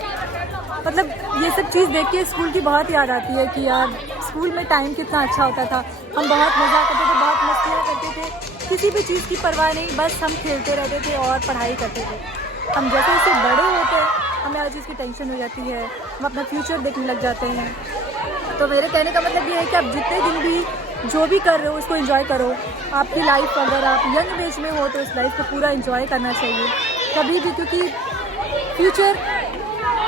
मतलब ये सब चीज़ देख के स्कूल की बहुत याद आती है कि यार स्कूल में टाइम कितना अच्छा होता था। हम बहुत मज़ा करते थे, बहुत मस्तियाँ करते थे, किसी भी चीज़ की परवाह नहीं, बस हम खेलते रहते थे और पढ़ाई करते थे। हम जैसे जैसे बड़े होते हैं हमें हर चीज़ की टेंशन हो जाती है, हम अपना फ्यूचर देखने लग जाते हैं। तो मेरे कहने का मतलब ये है कि आप जितने दिन भी जो भी कर रहे हो उसको एंजॉय करो। आपकी लाइफ अगर आप यंग एज में हो तो इस लाइफ को पूरा एंजॉय करना चाहिए कभी भी, क्योंकि फ्यूचर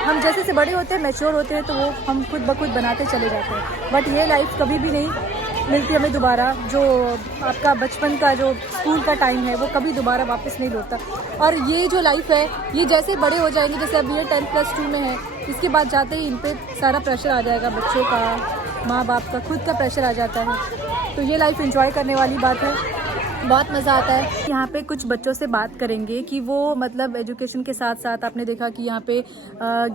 हम जैसे से बड़े होते हैं, मैच्योर होते हैं, तो वो हम खुद ब खुद बनाते चले जाते हैं। बट ये लाइफ कभी भी नहीं मिलती हमें दोबारा। जो आपका बचपन का जो स्कूल का टाइम है वो कभी दोबारा वापस नहीं लौटता। और ये जो लाइफ है ये जैसे बड़े हो जाएंगे, जैसे अब ये 10+2 में है, इसके बाद जाते ही इन पे सारा प्रेशर आ जाएगा, बच्चों का, माँ बाप का, खुद का प्रेशर आ जाता है। तो ये लाइफ एंजॉय करने वाली बात है, बहुत मज़ा आता है। यहाँ पे कुछ बच्चों से बात करेंगे कि वो मतलब एजुकेशन के साथ साथ आपने देखा कि यहाँ पे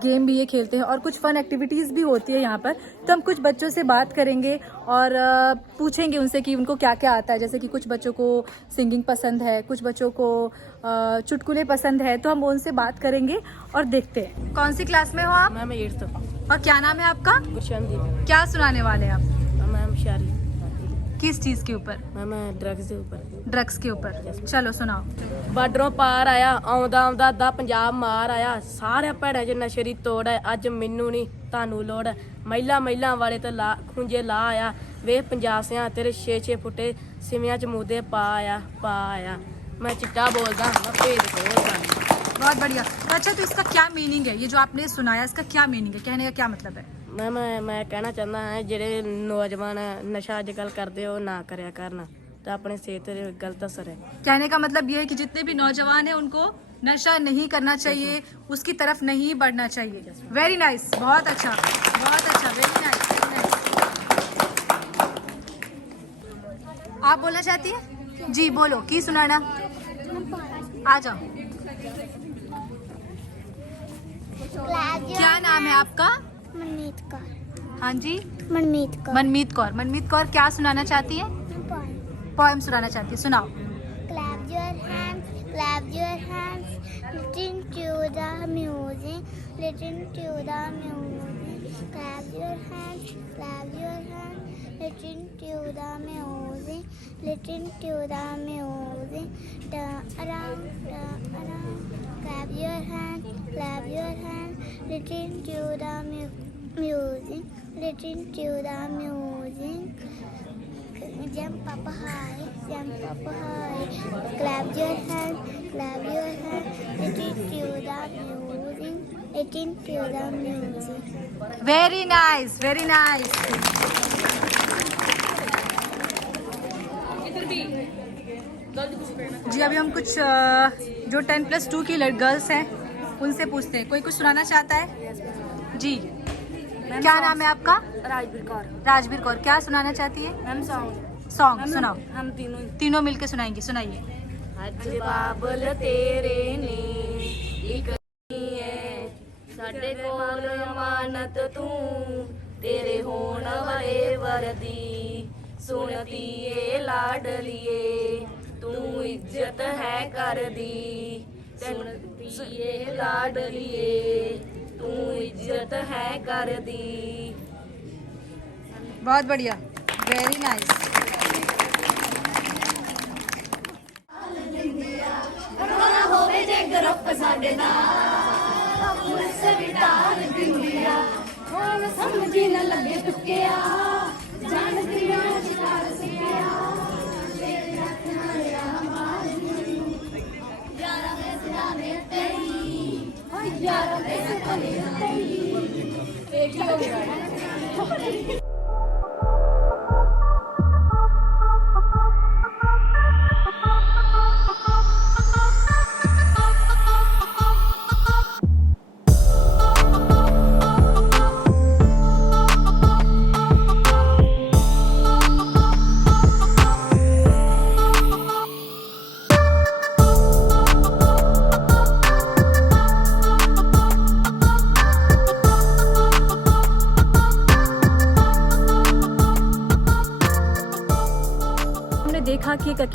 गेम भी ये खेलते हैं और कुछ फन एक्टिविटीज़ भी होती है यहाँ पर। तो हम कुछ बच्चों से बात करेंगे और पूछेंगे उनसे कि उनको क्या क्या आता है। जैसे कि कुछ बच्चों को सिंगिंग पसंद है, कुछ बच्चों को चुटकुले पसंद है, तो हम उनसे बात करेंगे और देखते हैं। कौन सी क्लास में हो आप? Ma'am 8th। और क्या नाम है आपका? गुरशनदीप। क्या सुनाने वाले हैं आप? मैम शारी। किस चीज़ के ऊपर? मैम ड्रग्स के ऊपर। ड्रग्स के ऊपर, चलो सुनाओ। ਬਾਰਡਰੋਂ ਪਾਰ ਆਇਆ ਆਉਂਦਾ ਆਉਂਦਾ ਦਾ ਪੰਜਾਬ ਮਾਰ ਆਇਆ ਸਾਰੇ ਭੈੜਾਂ 'ਚ ਨਸ਼ੇ ਦੀ ਤੋੜ ਹੈ ਅੱਜ ਮੈਨੂੰ ਨਹੀਂ ਤੁਹਾਨੂੰ ਲੋੜ ਹੈ ਮਹਿਲਾ ਮਹਿਲਾ ਵਾਲੇ ਤੇ ਲਾ ਖੁੰਝੇ ਲਾ ਆਇਆ ਵੇ ਪੰਜਾਬ ਸਿਆਂ ਤੇਰੇ 6-6 ਫੁੱਟੇ ਸਿਵਿਆਂ 'ਚ ਮੂਦੇ ਪਾ ਆਇਆ मैं चिट्टा बोलदा मैं भेद खोलदा। बहुत बढ़िया। तो अच्छा, तो इसका क्या मीनिंग है? ये जो आपने सुनाया इसका क्या मीनिंग है, कहने का क्या मतलब है? मैं कहना चाहता हाँ ਜਿਹੜੇ नौजवान नशा अजकल करते हो ना करया करना तो अपने सेहत पे गलत असर है। कहने का मतलब ये है कि जितने भी नौजवान हैं उनको नशा नहीं करना चाहिए, उसकी तरफ नहीं बढ़ना चाहिए। वेरी नाइस, बहुत अच्छा, वेरी नाइस। आप बोलना चाहती है? जी बोलो, की सुनाना, आ जाओ। क्या नाम है आपका? मनमीत कौर। हाँ जी, मनमीत कौर। मनमीत कौर। मनमीत कौर क्या सुनाना चाहती है? पोएम सुनाना चाहती है, सुनाओ। Clap your hands, clap your hands, listen to the music, listen to the music. Clap your hands, clap your hands, listen to the music, listen to the music. Turn around, turn around. Clap your hands, clap your hands, listen to the music, listen to the music. Jump up high, jump up high. Clap your hands, clap your hands. Listen to the music, listen to the music. Very nice, very nice. जी अभी हम कुछ जो 10+2 की गर्ल्स हैं उनसे पूछते हैं, कोई कुछ सुनाना चाहता है? जी, क्या नाम है आपका? राजवीर कौर। राजवीर कौर, क्या सुनाना चाहती है? मैम सॉन्ग सुनाओ। हम तीनों मिलके सुनाएंगे, सुनाइए। ਅੱਜ ਬਾਬਲ ਤੇਰੇ ਨੇ ਇੱਕ ਨਹੀਂ ਹੈ ਸਾਡੇ ਕੋਲ ਅਮਾਨਤ ਤੂੰ ਤੇਰੇ ਹੋਣ ਵਾਲੇ ਵਰਦੀ ਸੁਣਦੀ ਏ ਲਾਡਲੀਏ ਤੂੰ ਇੱਜ਼ਤ ਹੈ ਕਰਦੀ ਸੁਣਦੀ ਏ ਲਾਡਲੀਏ ਤੂੰ ਇੱਜ਼ਤ ਹੈ ਕਰਦੀ। बहुत बढ़िया, वेरी नाइस।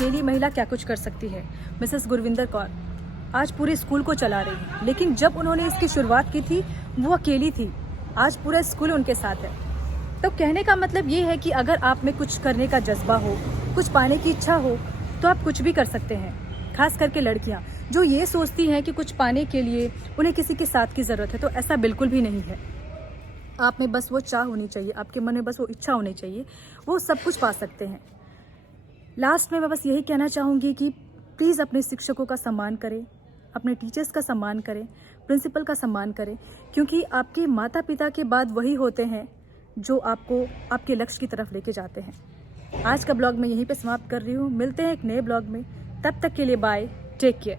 अकेली महिला क्या कुछ कर सकती है। मिसेस गुरविंदर कौर आज पूरे स्कूल को चला रही है, लेकिन जब उन्होंने इसकी शुरुआत की थी वो अकेली थी, आज पूरा स्कूल उनके साथ है। तो कहने का मतलब ये है कि अगर आप में कुछ करने का जज्बा हो, कुछ पाने की इच्छा हो, तो आप कुछ भी कर सकते हैं। खास करके लड़कियां जो ये सोचती हैं कि कुछ पाने के लिए उन्हें किसी के साथ की ज़रूरत है, तो ऐसा बिल्कुल भी नहीं है। आप में बस वो चाह होनी चाहिए, आपके मन में बस वो इच्छा होनी चाहिए, वो सब कुछ पा सकते हैं। लास्ट में मैं बस यही कहना चाहूँगी कि प्लीज़ अपने शिक्षकों का सम्मान करें, अपने टीचर्स का सम्मान करें, प्रिंसिपल का सम्मान करें, क्योंकि आपके माता पिता के बाद वही होते हैं जो आपको आपके लक्ष्य की तरफ लेके जाते हैं। आज का ब्लॉग मैं यहीं पे समाप्त कर रही हूँ। मिलते हैं एक नए ब्लॉग में, तब तक के लिए बाय, टेक केयर।